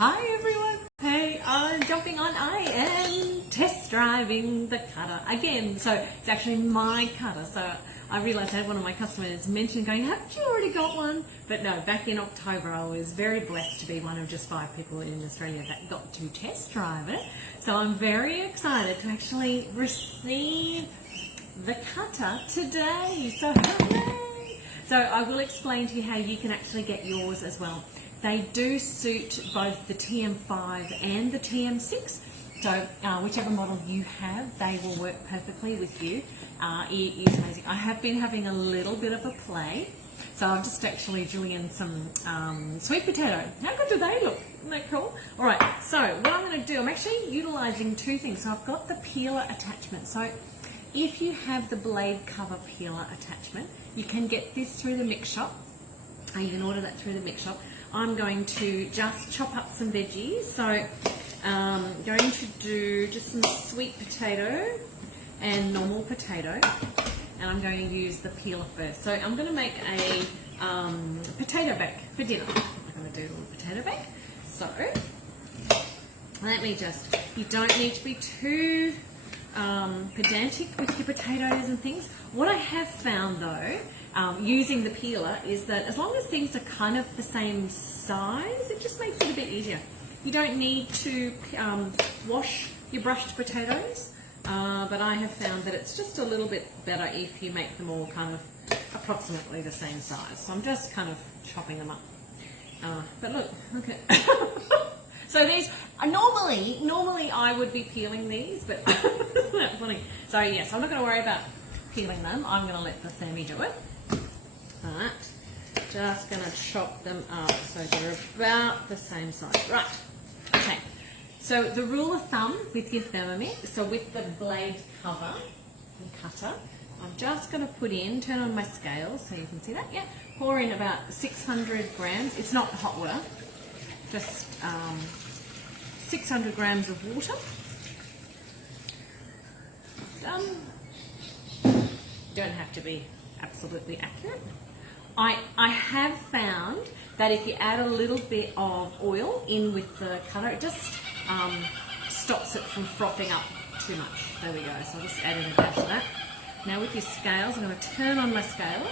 Hi everyone! Hey, I'm jumping on. I am test driving the cutter again. So it's actually my cutter. So I realised I had one of my customers mention going, haven't you already got one? But no, back in October I was very blessed to be one of just 5 people in Australia that got to test drive it. So I'm very excited to actually receive the cutter today. So hooray! So I will explain to you how you can actually get yours as well. They do suit both the TM5 and the TM6. So whichever model you have, they will work perfectly with you. It is amazing. I have been having a little bit of a play. So I'm just actually doing some sweet potato. How good do they look? Isn't that cool? All right, so what I'm going to do, I'm actually utilising 2 things. So I've got the peeler attachment. So if you have the blade cover peeler attachment, you can get this through the mix shop. You can order that through the mix shop. I'm going to just chop up some veggies. So I'm going to do just some sweet potato and normal potato. And I'm going to use the peeler first. So I'm going to make a potato bake for dinner. I'm going to do a little potato bake. So let me just, you don't need to be too pedantic with your potatoes and things. What I have found though, using the peeler, is that as long as things are kind of the same size, it just makes it a bit easier. You don't need to wash your brushed potatoes, but I have found that it's just a little bit better if you make them all kind of approximately the same size. So I'm just kind of chopping them up. But look, okay. So these, normally I would be peeling these, but that's funny. So yes, I'm not going to worry about peeling them. I'm going to let the Thermi do it. Alright, just going to chop them up so they're about the same size. Right, okay. So the rule of thumb with your Thermomix, so with the blade cover and cutter, I'm just going to put in, turn on my scale so you can see that, yeah. Pour in about 600 grams, it's not hot water, just 600 grams of water. Done. Don't have to be absolutely accurate. I have found that if you add a little bit of oil in with the cutter, it just stops it from frothing up too much. There we go. So I'll just add in a dash of that. Now with your scales, I'm going to turn on my scales,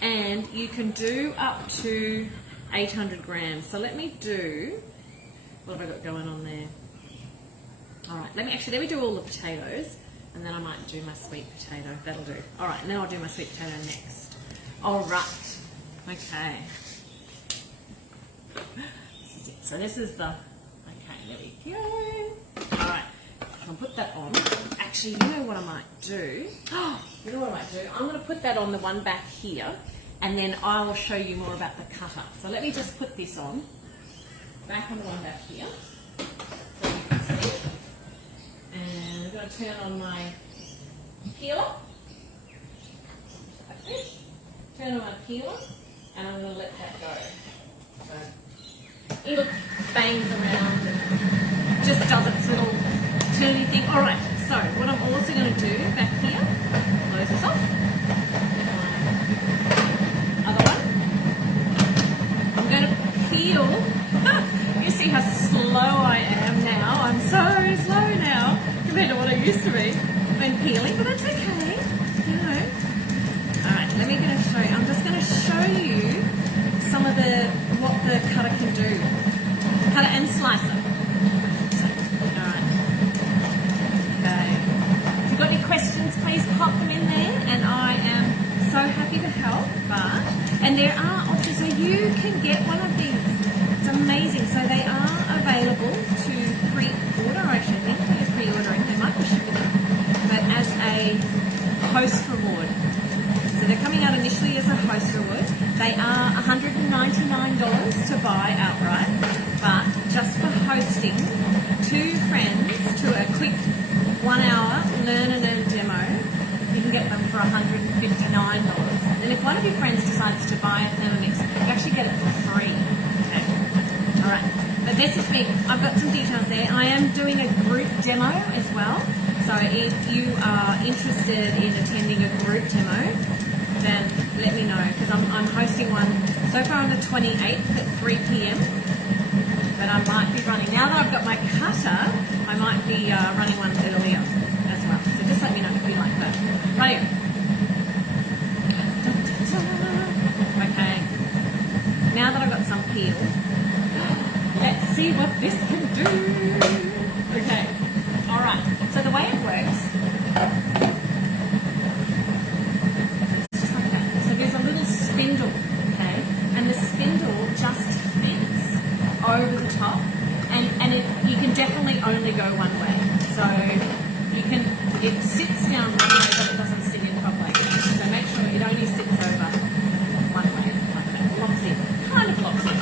and you can do up to 800 grams. So let me do, what have I got going on there? All right, let me do all the potatoes, and then I might do my sweet potato. That'll do. All right, and then I'll do my sweet potato next. All right, okay. This is it. So this is the, okay, there we go. All right, I'll put that on. Actually, you know what I might do? You know what I might do? I'm going to put that on the one back here, and then I will show you more about the cutter. So let me just put this on, back on the one back here, so you can see. And I'm going to turn on my peeler. Like this. Turn on my peeler, and I'm going to let that go. So it bangs around and just does its little turny thing. All right, so what I'm also going to do back here, close this off. Other one. I'm going to peel. You see how slow I am now. I'm so slow now compared to what I used to be when peeling, but that's okay, you know. Alright, let me show you. I'm just going to show you some of what the cutter can do. Cutter and slicer. Alright. Okay. If you've got any questions, please pop them in there, and I am so happy to help. And there are options, so you can get one of these. It's amazing. So they are available to pre-order. Actually, I think they're pre-ordering. They might be shipping them, but as a host reward. So they're coming out initially as a host reward. They are $199 to buy outright, but just for hosting 2 friends to a quick 1-hour learn and earn demo, you can get them for $159. And if one of your friends decides to buy a Thermomix, you actually get it for free. Okay. All right. But this is me. I've got some details there. I am doing a group demo as well. So if you are interested in attending a group demo, then let me know, because I'm hosting one so far on the 28th at 3 p.m. but I might be running, now that I've got my cutter, I might be running one earlier as well. So just let me know if you like that. Right. Okay. Now that I've got some peel, let's see what this can do. Okay. All right. So the way it works, it's just like that. So there's a little spindle, okay, and the spindle just fits over the top, and you can definitely only go one way. So it sits down one way, but it doesn't sit in properly. So make sure it only sits over one way, like that. Locks in, kind of locks in.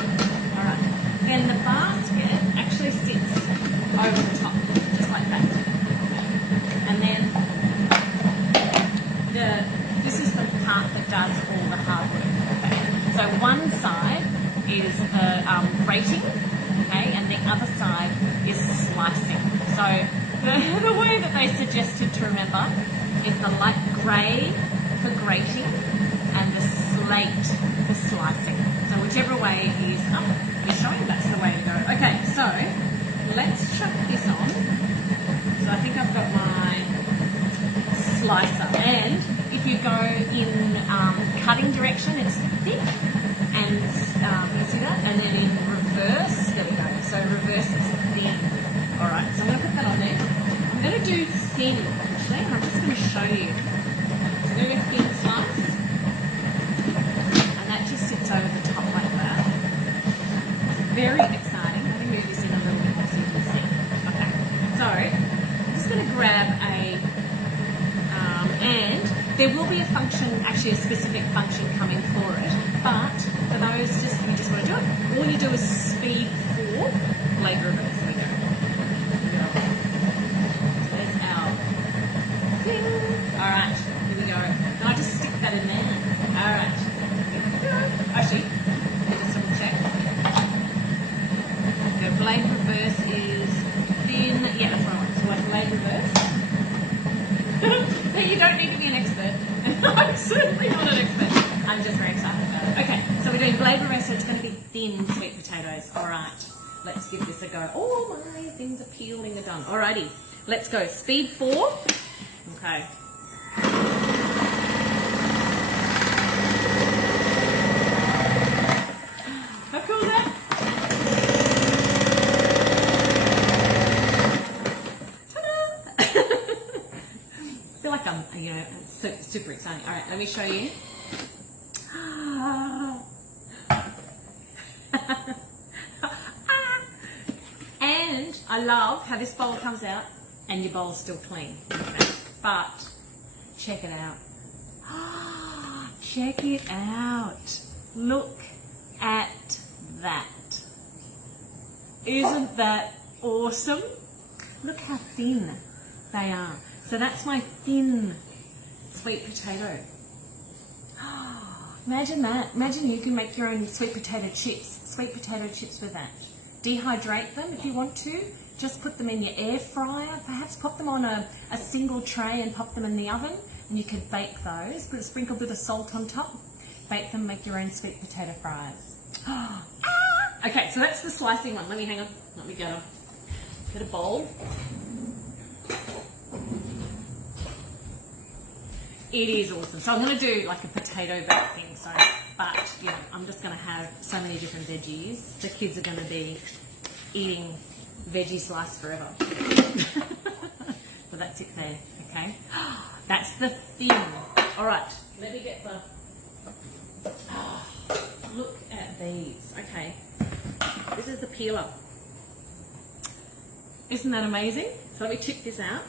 All right. Then the basket actually sits over the top, just like that. And then this is the part that does all the hard work. Okay. So one side is the grating, okay, and the other side is slicing. So the way that they suggested to remember is the light grey for grating and the slate for slicing. So whichever way is up, you're showing that's the way to go. Okay, so let's chuck this on. So I think I've got my slicer, and if you go in cutting direction, it's thick, and you see that, and then in reverse, there we go. So reverse is thin. All right, so I'm going to put that on there. I'm going to do thin actually, and I'm just going to show you. So I'm going to do a thin slice, and that just sits over the top like that. Very exciting. Let me move this in a little bit more so you can see. Okay, so I'm just going to grab a and there will be a function, actually a specific function coming for it, but for those you just want to do it, all you do is speed 4, blade reverse. There we go. So there's our thing. Alright, here we go. And I just stick that in there. Alright. Actually, let me just double check. The blade reverse is thin. Yeah, that's what I want. So like blade reverse. You don't need to be an expert. I'm certainly not an expert. I'm just very excited about it. Okay, so we're doing blade reverse, so it's going to be thin sweet potatoes. All right, let's give this a go. Oh, my things are peeling are done. Alrighty, let's go. Speed 4. Okay. How cool is that? I feel like I'm, super exciting. All right, let me show you. And I love how this bowl comes out and your bowl's still clean. Okay. But check it out. Check it out. Look at that. Isn't that awesome? Look how thin they are. So that's my thin sweet potato. Imagine that. Imagine you can make your own sweet potato chips with that. Dehydrate them if you want to. Just put them in your air fryer. Perhaps pop them on a single tray and pop them in the oven, and you could bake those. Put a sprinkle bit of salt on top. Bake them, make your own sweet potato fries. Okay, so that's the slicing one. Let me hang on. Let me get a bowl. It is awesome. So I'm going to do like a potato bake thing. So, but I'm just going to have so many different veggies. The kids are going to be eating veggie slice forever. So that's it there. Okay. That's the thing. All right. Let me get the. Look at these. Okay. This is the peeler. Isn't that amazing? So let me check this out.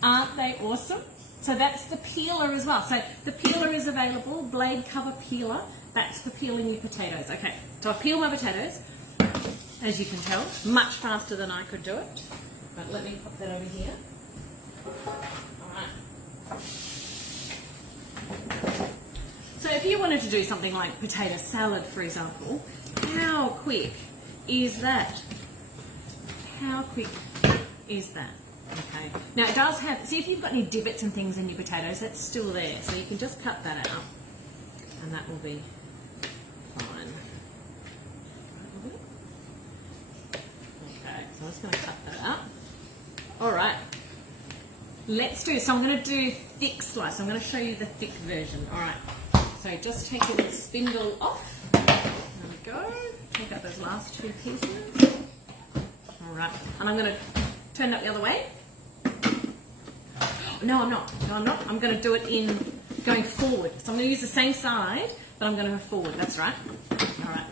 Aren't they awesome? So that's the peeler as well. So the peeler is available, blade cover peeler. That's for peeling your potatoes. Okay, so I peel my potatoes, as you can tell, much faster than I could do it. But let me pop that over here. Alright. So if you wanted to do something like potato salad, for example, how quick is that? How quick is that? Okay. Now it does have, see if you've got any divots and things in your potatoes, that's still there. So you can just cut that out and that will be fine. Okay, so I'm just going to cut that out. Alright. Let's do, so I'm going to do thick slice. I'm going to show you the thick version. Alright. So just take your spindle off. There we go. Take out those last two pieces. Alright. And I'm going to turn that the other way. No, I'm not. No, I'm not. I'm going to do it in going forward. So I'm going to use the same side, but I'm going to go forward. That's right. All right.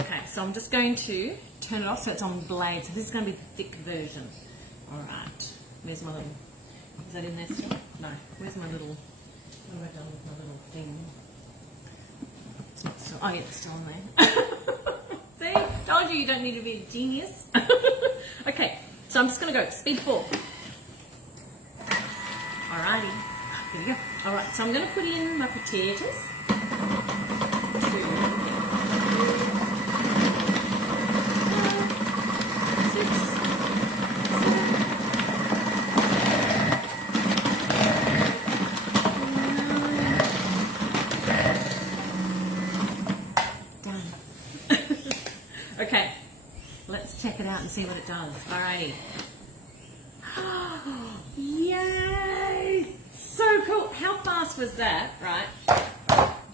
Okay, so I'm just going to turn it off so it's on blade. So this is going to be the thick version. All right. Where's my little... Is that in there still? No. Where's my little... What have I done with my little thing? It's not still... Oh, yeah, it's still on there. See? Told you don't need to be a genius. Okay, so I'm just going to go speed 4. Alrighty, here we go. Alright, so I'm going to put in my potatoes. 2, 4, 6, 7, 8, 9. Done. Okay, let's check it out and see what it does. Alrighty. Yay! So cool. How fast was that, right?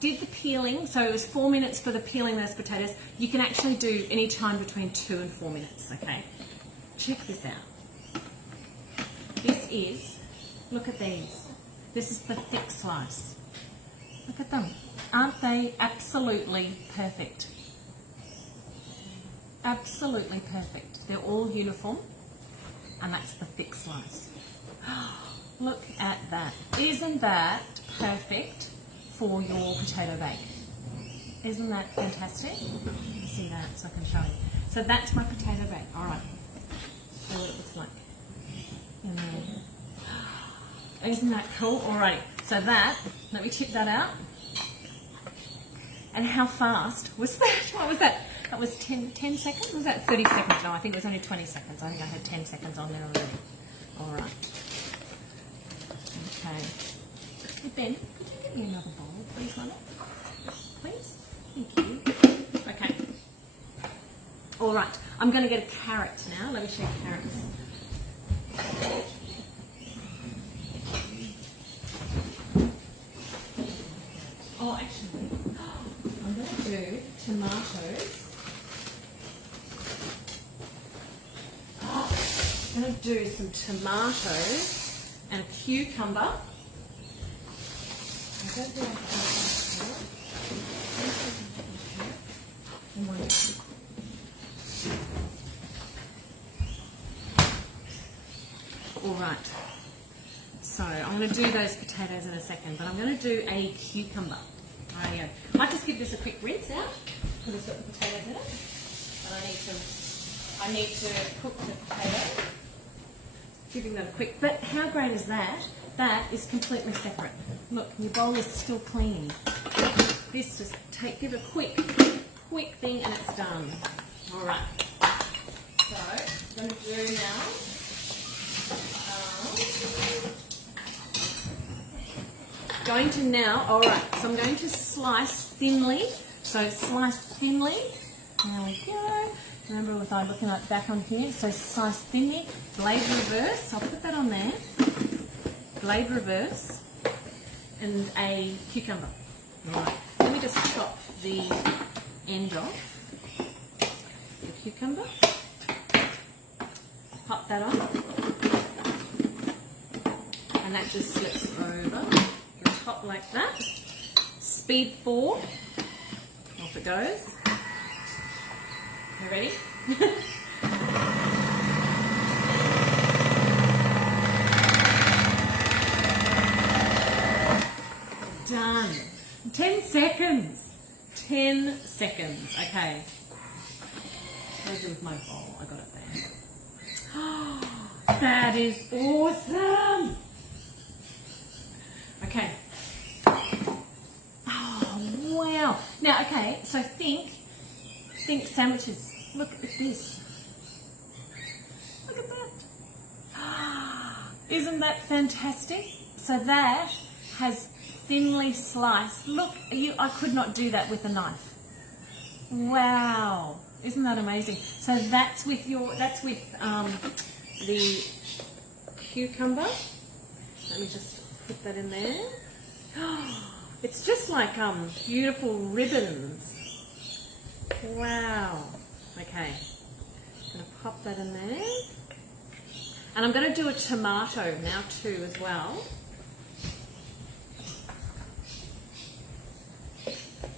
Did the peeling, so it was 4 minutes for the peeling those potatoes. You can actually do any time between 2 and 4 minutes, okay? Check this out. This is, look at these. This is the thick slice. Look at them. Aren't they absolutely perfect? Absolutely perfect. They're all uniform. And that's the thick slice. Look at that. Isn't that perfect for your potato bake? Isn't that fantastic? You see that so I can show you. So that's my potato bake. All right. See what it looks like. And then, isn't that cool? Alrighty. So that, let me tip that out. And how fast was that? What was that? That was 10 seconds? Was that 30 seconds? No, I think it was only 20 seconds. I think I had 10 seconds on there already. All right. Okay. Hey Ben, could you get me another bowl, please, Mother? Please? Thank you. Okay. All right. I'm going to get a carrot now. Let me show you carrots. Oh, actually, I'm going to do tomatoes. I'm going to do some tomatoes and a cucumber. I don't think I can. All right. So I'm going to do those potatoes in a second, but I'm going to do a cucumber. Rightio. I might just give this a quick rinse out because it's got the potatoes in it. And I need to cook the potato. Giving that a quick, but how great is that? That is completely separate. Look, your bowl is still clean. This just give a quick thing and it's done. All right. So, I'm going to do now. All right, so I'm going to slice thinly. So slice thinly. There we go. Remember if I'm looking at back on here, so slice thinly, blade reverse, I'll put that on there, blade reverse, and a cucumber. All right, let me just chop the end off, the cucumber, pop that on, and that just slips over the top like that, speed 4, off it goes. You ready? Done. 10 seconds. 10 seconds. Okay. What do I do with my bowl? I got it there. That is awesome. Okay. Oh, wow. Now, okay, so think sandwiches. Look at this. Look at that. Isn't that fantastic? So that has thinly sliced. Look, I could not do that with a knife. Wow. Isn't that amazing? So that's with the cucumber. Let me just put that in there. It's just like beautiful ribbons. Wow. Okay. I'm going to pop that in there. And I'm going to do a tomato now too as well.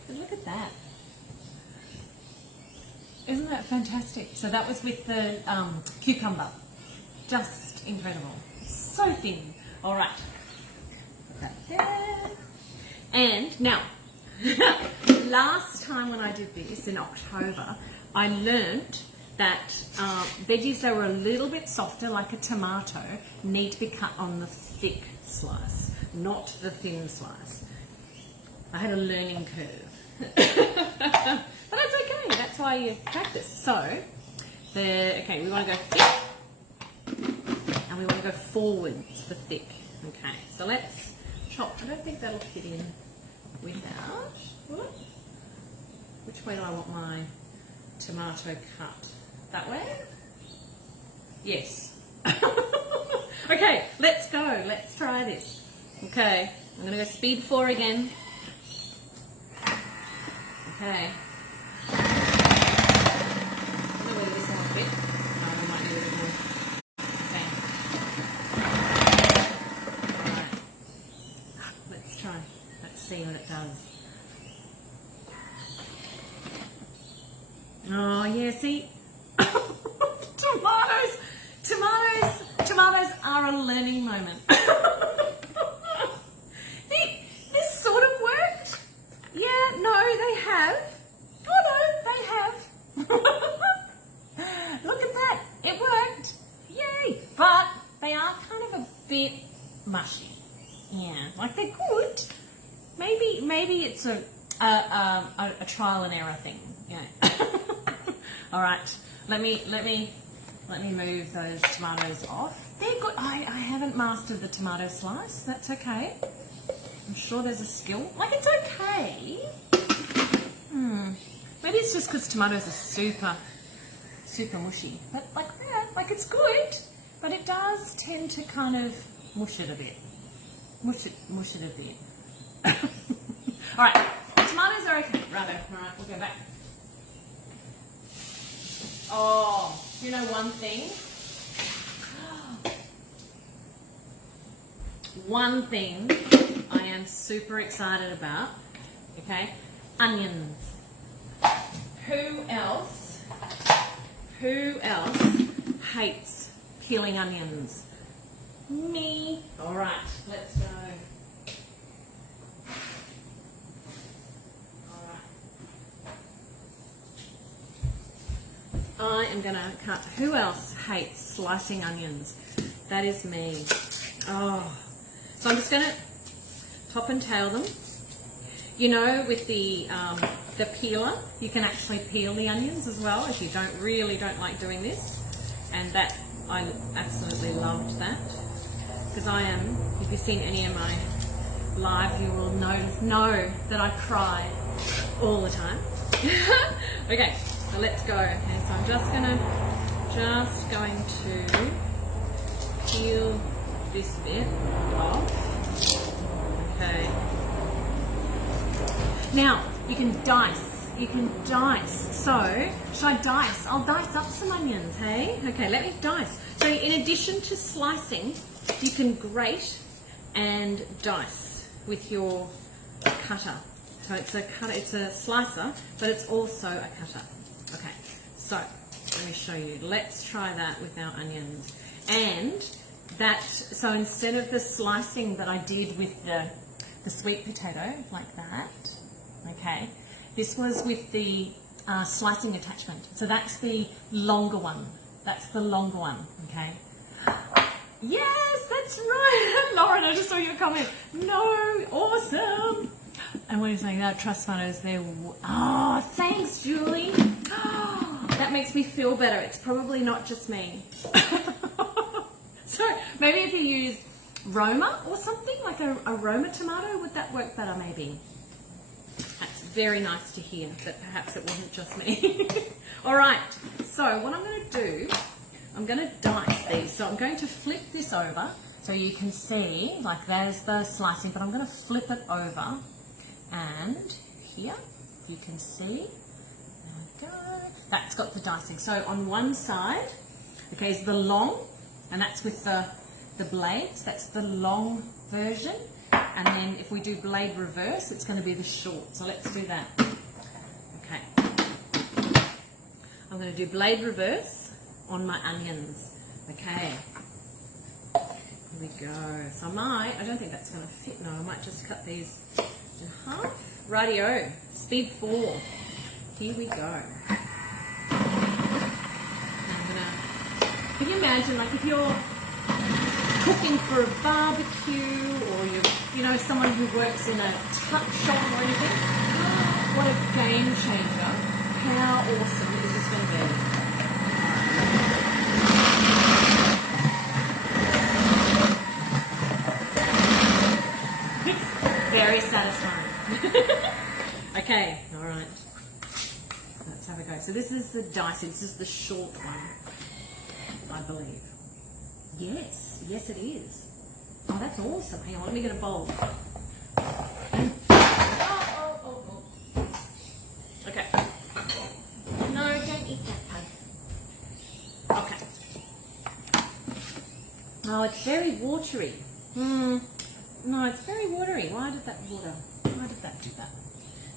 And look at that. Isn't that fantastic? So that was with the cucumber. Just incredible. So thin. All right. Put that there. And now, last time when I did this in October, I learnt that veggies that were a little bit softer, like a tomato, need to be cut on the thick slice, not the thin slice. I had a learning curve. But that's okay, that's why you practice. So, okay, we want to go thick, and we want to go forwards for thick. Okay, so let's chop. I don't think that'll fit in without. Which way do I want my tomato cut? That way? Yes. Okay, let's go. Let's try this. Okay, I'm going to go speed 4 again. Okay. I don't know whether this one will fit. No, I might need a bit more. Okay. Alright. Let's try. Let's see what it does. Oh, yeah, see? Tomatoes are a learning moment. This sort of worked. Yeah, no, they have. Oh no, they have. Look at that, it worked. Yay! But they are kind of a bit mushy. Yeah, like they're good. Maybe it's a trial and error thing. Yeah. All right, let me move those tomatoes off. They're good. I haven't mastered the tomato slice. That's okay. I'm sure there's a skill. Like, it's okay. Maybe it's just because tomatoes are super mushy. But like that, like it's good, but it does tend to kind of mush it a bit. Mush it a bit. All right, tomatoes are okay. Righto. All right, we'll go back. Oh, you know one thing? One thing I am super excited about, okay? Onions. Who else hates peeling onions? Me. All right, let's go. I am going to cut. Who else hates slicing onions? That is me. Oh. So I'm just going to top and tail them. You know, with the peeler, you can actually peel the onions as well if you don't like doing this. And that, I absolutely loved that. Because if you've seen any of my live, you will know that I cry all the time. Okay. So let's go. Okay, so I'm just going to peel this bit off. Okay. Now you can dice. So should I dice? I'll dice up some onions. Hey. Okay. Let me dice. So in addition to slicing, you can grate and dice with your cutter. So it's a cutter. It's a slicer, but it's also a cutter. Okay, so let me show you. Let's try that with our onions. And so instead of the slicing that I did with the sweet potato, like that, okay, this was with the slicing attachment. So that's the longer one. Okay. Yes, that's right. Lauren, I just saw your comment. No, awesome. And when you're saying that, trust funners, they're... Oh, thanks, Julie. Oh, that makes me feel better. It's probably not just me. So maybe if you use Roma or something, like a Roma tomato, would that work better maybe? That's very nice to hear that perhaps it wasn't just me. All right, so what I'm going to do, I'm going to dice these. So I'm going to flip this over so you can see, like there's the slicing, but I'm going to flip it over. And here, you can see, there we go, that's got the dicing. So on one side, okay, is the long, and that's with the blades, that's the long version. And then if we do blade reverse, it's going to be the short. So let's do that. Okay. I'm going to do blade reverse on my onions. Okay. Here we go. So I don't think that's going to fit. No, I might just cut these in half. Rightio. Speed 4. Here we go. Can you imagine, like if you're cooking for a barbecue or you're, someone who works in a tuck shop or anything, what a game changer. How awesome is this going to be? It's very satisfying. Okay, all right. Let's have a go. So this is the dicing. This is the short one, I believe. Yes, yes it is. Oh, that's awesome. Hang on, let me get a bowl. Oh. Okay. No, don't eat that, pug. Okay. Oh, it's very watery. No, it's very watery. Why did that do that?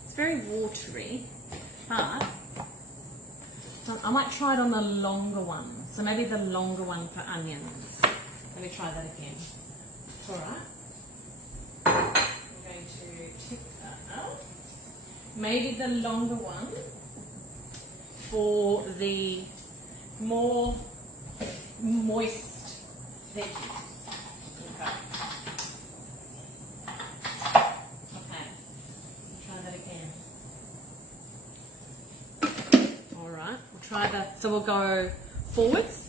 It's very watery, but I might try it on the longer one. So maybe the longer one for onions. Let me try that again. It's all right. I'm going to tip that out. Maybe the longer one for the more moist veggies. Okay. Okay. Try that again. All right. We'll try that. So we'll go forwards.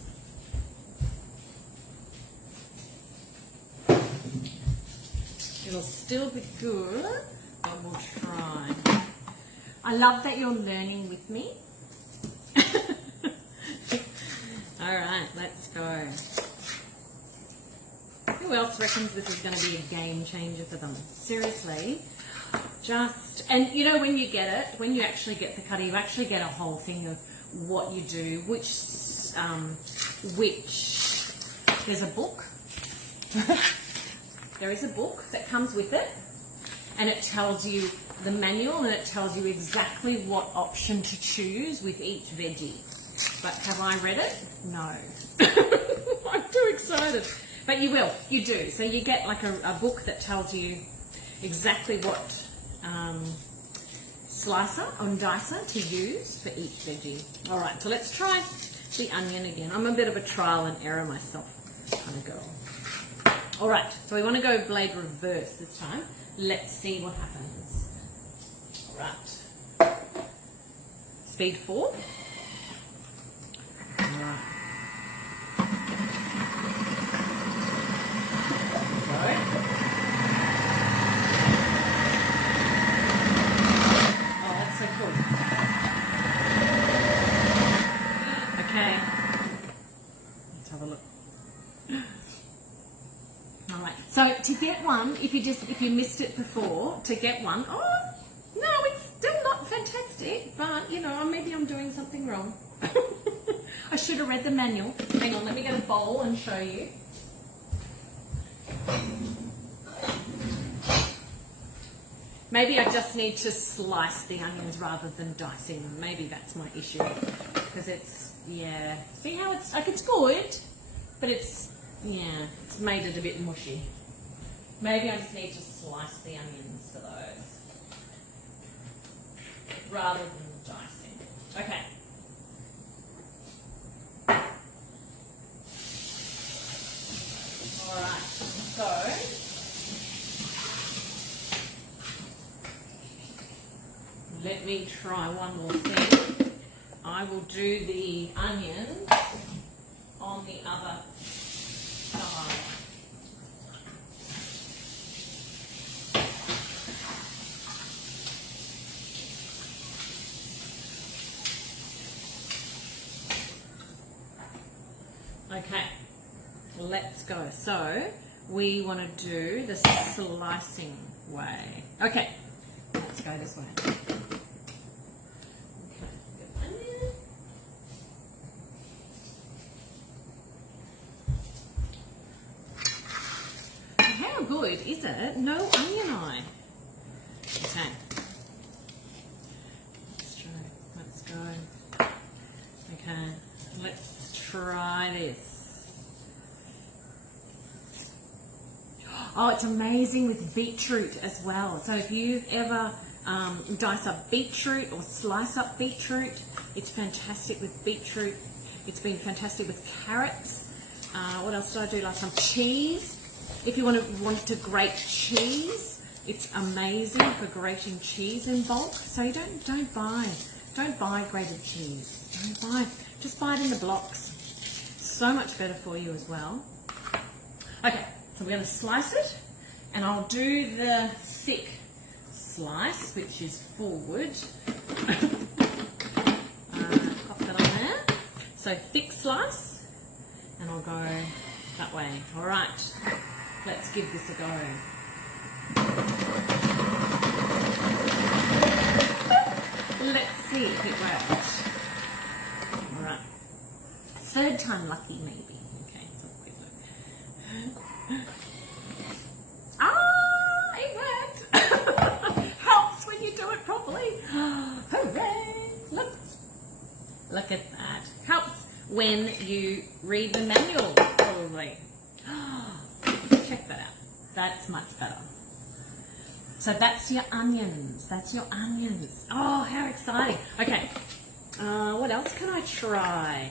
It'll still be good, but we'll try. I love that you're learning with me. All right, let's go. Who else reckons this is going to be a game changer for them? Seriously, and when you get it, when you actually get the cutter, you actually get a whole thing of what you do, there's a book. There is a book that comes with it, and it tells you the manual, and it tells you exactly what option to choose with each veggie. But have I read it? No. I'm too excited. But you will, you do. So you get like a book that tells you exactly what slicer and dicer to use for each veggie. All right, so let's try the onion again. I'm a bit of a trial and error myself kind of girl. All right, so we want to go blade reverse this time. Let's see what happens. All right. Speed 4. All right. Oh, that's so cool. Okay. Let's have a look. All right. So to get one, if you missed it before, to get one, oh no, it's still not fantastic, but maybe I'm doing something wrong. I should have read the manual. Hang on, let me get a bowl and show you. Maybe I just need to slice the onions rather than dicing them. Maybe that's my issue, because see how it's good, but it's made it a bit mushy. Maybe I just need to slice the onions for those rather than dicing. Okay. Alright, so let me try one more thing. I will do the onions on the other side. Okay, let's go. So we want to do the slicing way. Okay, let's go this way. How good is it? No onion eye. Okay. Let's go. Okay, let's try this. Oh, it's amazing with beetroot as well. So if you've ever dice up beetroot or slice up beetroot, it's fantastic with beetroot. It's been fantastic with carrots. What else did I do last time? Cheese. If you want to grate cheese, it's amazing for grating cheese in bulk. So you don't buy grated cheese. Just buy it in the blocks. So much better for you as well. Okay, so we're going to slice it, and I'll do the thick slice, which is forward. Pop that on there. So thick slice, and I'll go that way. All right, let's give this a go. Let's see if it works. All right, third time lucky maybe. Okay, so quick look. Ah, it worked. Helps when you do it properly. Hooray! Look at that. Helps when you read the manual probably. Check that out. That's much better. So that's your onions. That's your onions. Oh, how exciting. Okay. What else can I try?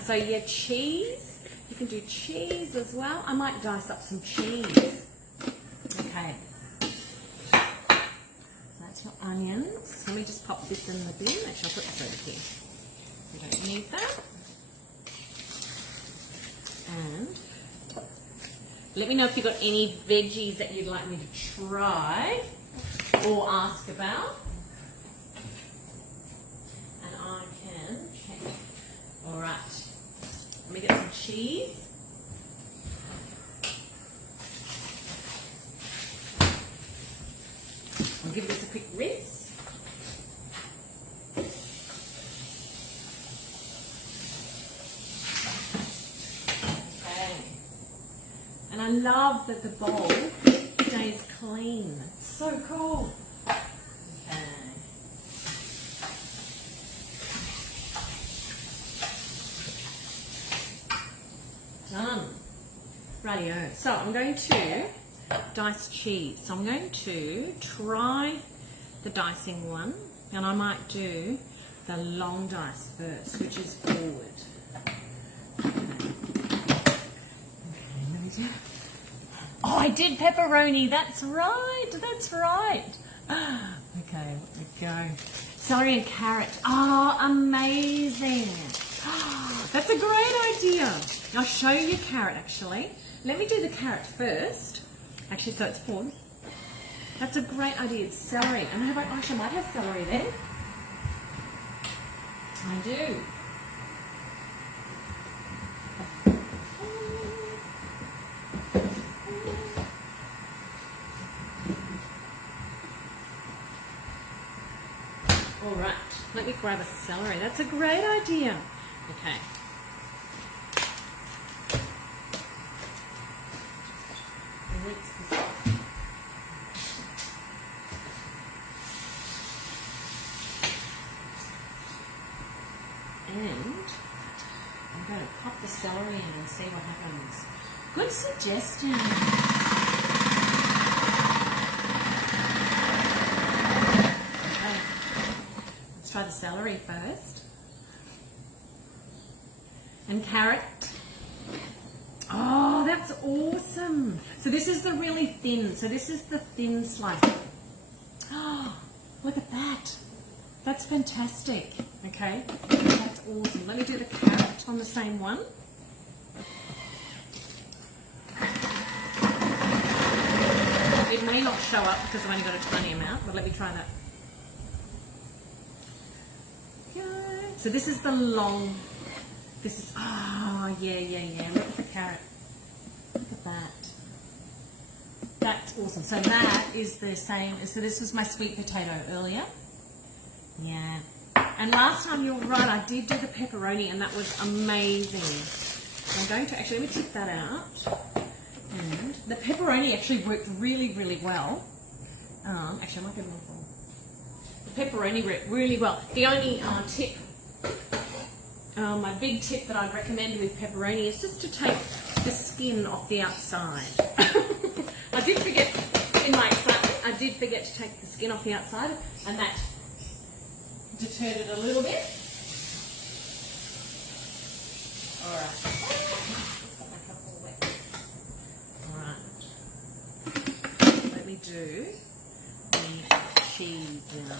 So yeah, cheese. You can do cheese as well. I might dice up some cheese. Okay. That's your onions. Let me just pop this in the bin. Actually, I'll put this over here. We don't need that. And let me know if you've got any veggies that you'd like me to try or ask about. And I can check. All right. Let me get some cheese. I'll give this a quick rinse. And I love that the bowl stays clean. It's so cool. Okay. Done. Rightio. So I'm going to dice cheese. So I'm going to try the dicing one, and I might do the long dice first, which is forward. Oh, I did pepperoni. That's right. Okay, let me go. Celery and carrot. Oh, amazing. Oh, that's a great idea. I'll show you carrot, actually. Let me do the carrot first. Actually, so it's forward. That's a great idea. It's celery. And I might have celery there. I do. All right, let me grab a celery. That's a great idea. Okay. Rinse this off. And I'm going to pop the celery in and see what happens. Good suggestion. Try the celery first. And carrot. Oh, that's awesome. So this is the really thin. So this is the thin slice. Oh, look at that. That's fantastic. Okay, that's awesome. Let me do the carrot on the same one. It may not show up because I've only got a tiny amount, but let me try that. So this is the long, this is, oh, yeah. Look at the carrot. Look at that. That's awesome. So that is the same, so this was my sweet potato earlier. Yeah. And last time, you're right, I did do the pepperoni and that was amazing. So I'm going to, actually, let me take that out. And the pepperoni actually worked really, really well. Actually, I might get more full. The pepperoni worked really well. The only tip, my big tip that I'd recommend with pepperoni is just to take the skin off the outside. I did forget, in my excitement, I did forget to take the skin off the outside, and that deterred it a little bit. Alright. Alright. Let me do the cheese now.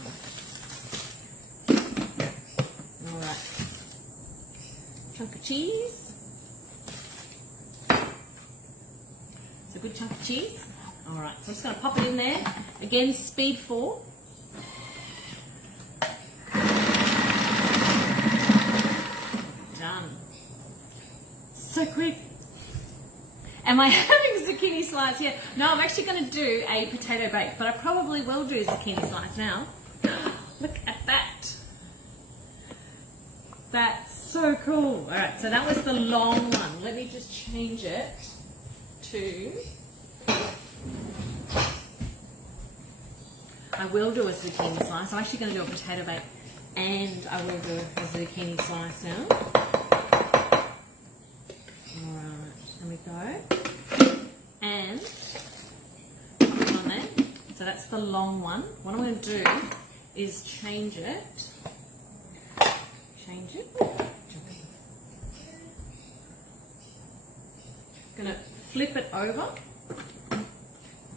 Alright. Chunk of cheese. It's a good chunk of cheese. Alright, so I'm just going to pop it in there. Again, speed 4. Done. So quick. Am I having zucchini slice yet? No, I'm actually going to do a potato bake, but I probably will do zucchini slice now. Look at that. That's so cool. All right, so that was the long one. Let me just change it to... I will do a zucchini slice. I'm actually going to do a potato bake and I will do a zucchini slice now. Alright, there we go. And put it on there. So that's the long one. What I'm going to do is change it. I'm going to flip it over.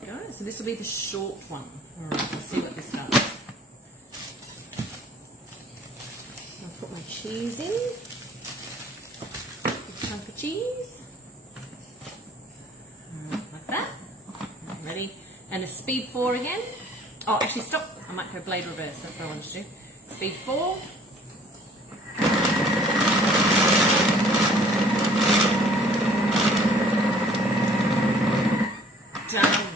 Go. So this will be the short one. Alright, let's see what this does. I'll put my cheese in. Big chunk of cheese. Alright, like that. Ready? And a speed 4 again. Oh, actually stop. I might go blade reverse. That's what I wanted to do. Speed 4. Done.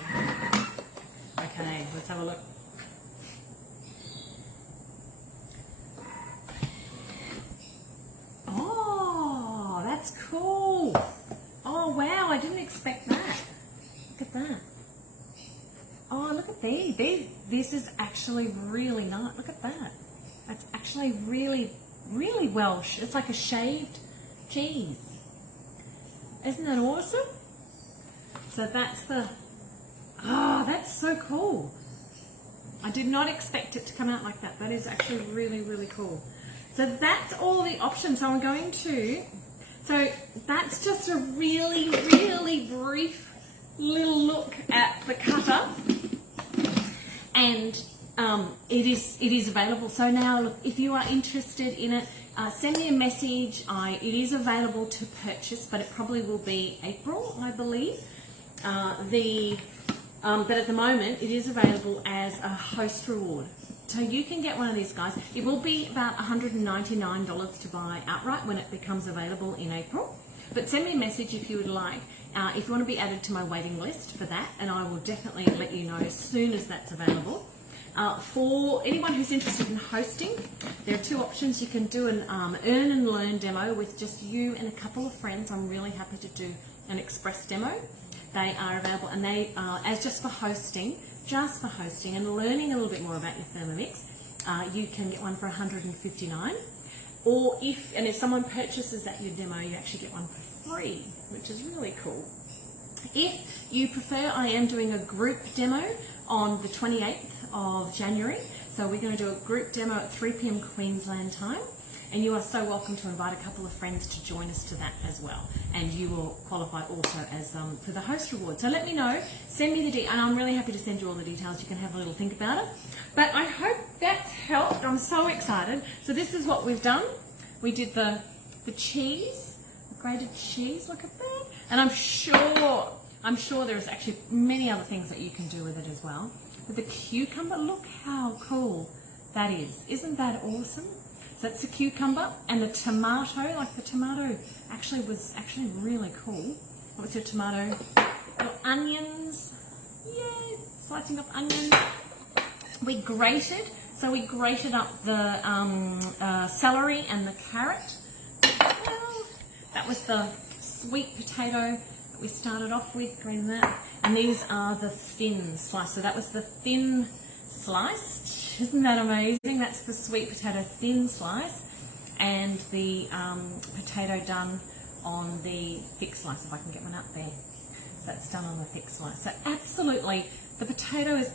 Okay, let's have a look. Oh, that's cool. Oh, wow, I didn't expect that. Look at that. Oh, look at these. This is actually really nice. Look at that. That's actually really, really well. It's like a shaved cheese. Isn't that awesome? So that's the... Oh, that's so cool. I did not expect it to come out like that. That is actually really, really cool. So that's all the options. So I'm going to... So that's just a really, really brief little look at the cutter. And it is available. So now, look, if you are interested in it, send me a message. It is available to purchase, but it probably will be April, I believe. But at the moment, it is available as a host reward. So you can get one of these guys. It will be about $199 to buy outright when it becomes available in April. But send me a message if you would like, if you want to be added to my waiting list for that, and I will definitely let you know as soon as that's available. For anyone who's interested in hosting, there are 2 options. You can do an earn and learn demo with just you and a couple of friends. I'm really happy to do an express demo. They are available, and they are as just for hosting and learning a little bit more about your Thermomix. You can get one for $159, or if someone purchases at your demo, you actually get one for free, which is really cool. If you prefer, I am doing a group demo on the 28th of January. So we're going to do a group demo at 3 p.m. Queensland time. and you are so welcome to invite a couple of friends to join us to that as well, and you will qualify also as for the host reward. So let me know, send me the details, and I'm really happy to send you all the details. You can have a little think about it, but I hope that's helped. I'm so excited. So this is what we've done. We did the cheese, the grated cheese, look at that, and I'm sure there's actually many other things that you can do with it as well. With the cucumber, look how cool that is. Isn't that awesome? So that's the cucumber, and the tomato, like the tomato was actually really cool. What's your tomato? Little onions, yay, slicing up onions. We grated up the celery and the carrot. Well, that was the sweet potato that we started off with, green that. And these are the thin slice. So that was the thin sliced. Isn't that amazing? That's the sweet potato thin slice, and the potato done on the thick slice, if I can get one up there. So that's done on the thick slice. So absolutely, the potato is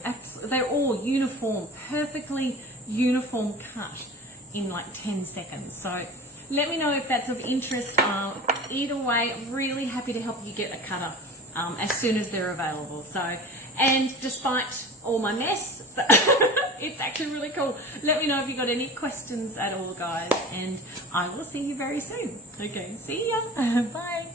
they're all uniform, perfectly uniform cut in like 10 seconds. So let me know if that's of interest. Either way, really happy to help you get a cutter as soon as they're available. So, and despite all my mess, it's actually really cool. Let me know if you got any questions at all, guys, and I will see you very soon. Okay, see ya. Bye.